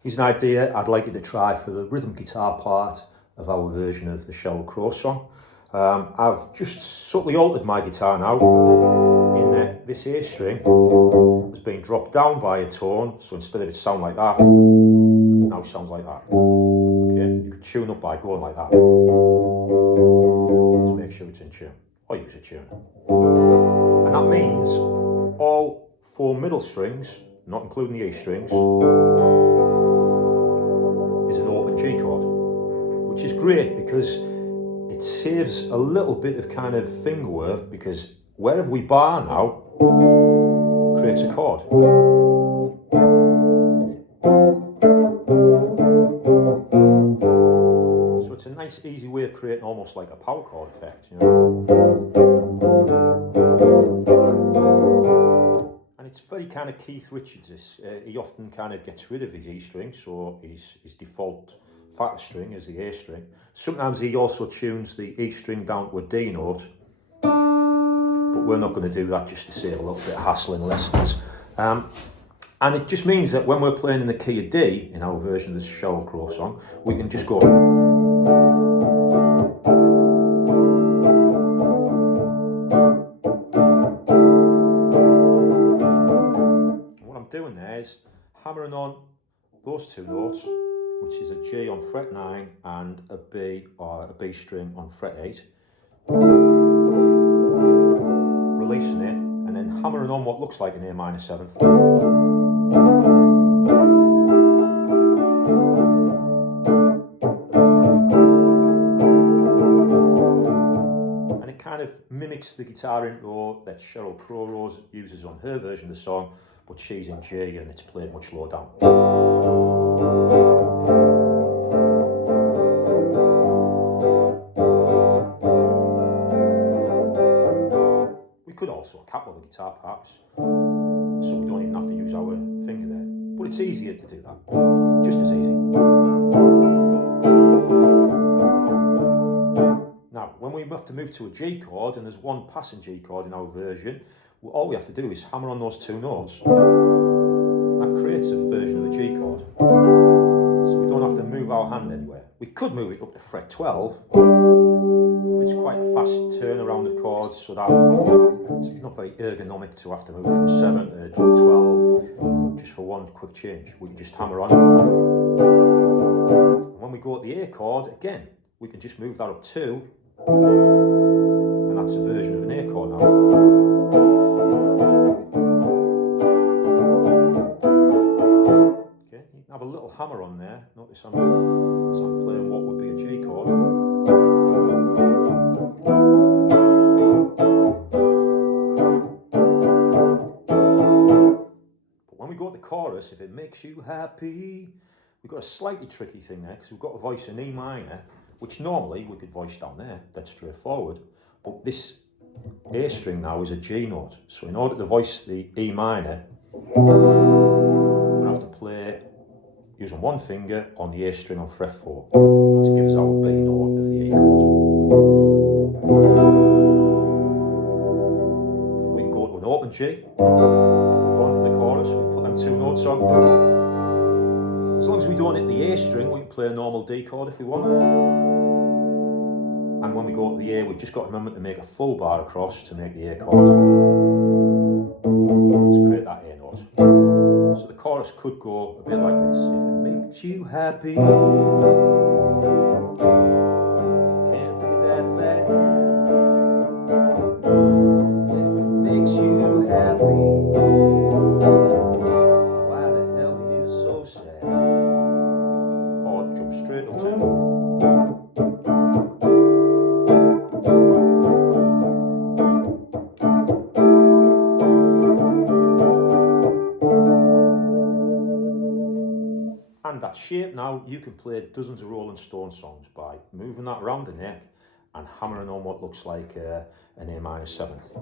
Here's an idea I'd like you to try for the rhythm guitar part of our version of the Sheryl Crow song. I've just subtly altered my guitar now in that this A string has been dropped down by a tone, so instead of it sound like that, it now sounds like that. Okay, you could tune up by going like that to make sure it's in tune, or use a tuner. And that means all four middle strings, not including the E strings, is an open G chord, which is great because it saves a little bit of kind of finger work, because wherever we bar now creates a chord. So it's a nice easy way of creating almost like a power chord effect, you know. And it's very kind of Keith Richards. He often kind of gets rid of his E string, so his default fatter string is the A string. Sometimes he also tunes the E string down to a D note, but we're not going to do that just to save a little bit of hassle in lessons. And it just means that when we're playing in the key of D in our version of the Sheryl Crow song, we can just go. What I'm doing there is hammering on those two notes, which is a G on fret 9 and a B or a B string on fret 8. Releasing it and then hammering on what looks like an A minor 7th. And it kind of mimics the guitar intro that Sheryl Crow uses on her version of the song, but she's in G and it's played much lower down. We could also capo the guitar perhaps, so we don't even have to use our finger there. But it's easier to do that, just as easy. Now, when we have to move to a G chord, and there's one passing G chord in our version, all we have to do is hammer on those two notes. That creates a version of the G chord. So we don't have to move our hand anywhere. We could move it up to fret 12, but it's quite a fast turnaround of chords, so that it's not very ergonomic to have to move from 7 to 12 just for one quick change. We can just hammer on. And when we go at the A chord, again, we can just move that up 2, and that's a version of an A chord now. Okay, you can have a little hammer on there. Notice I'm playing what would be a G chord. But when we go to the chorus, if it makes you happy, we've got a slightly tricky thing there, because we've got to voice an E minor, which normally we could voice down there, that's straightforward. But this A string now is a G note. So in order to voice the E minor, we're going to have to play using one finger on the A string on fret 4 to give us our B note of the E chord. We can go to an open G if we want in the chorus. We put them two notes on. As long as we don't hit the A string, we can play a normal D chord if we want. And when we go to the A, we've just got to remember to make a full bar across to make the A chord, to create that A note. So the chorus could go a bit like this. If it makes you happy, can't be that bad. If it makes you happy, why the hell are you so sad? Or jump straight up to and that shape now, you can play dozens of Rolling Stone songs by moving that around the neck and hammering on what looks like an A minor 7th.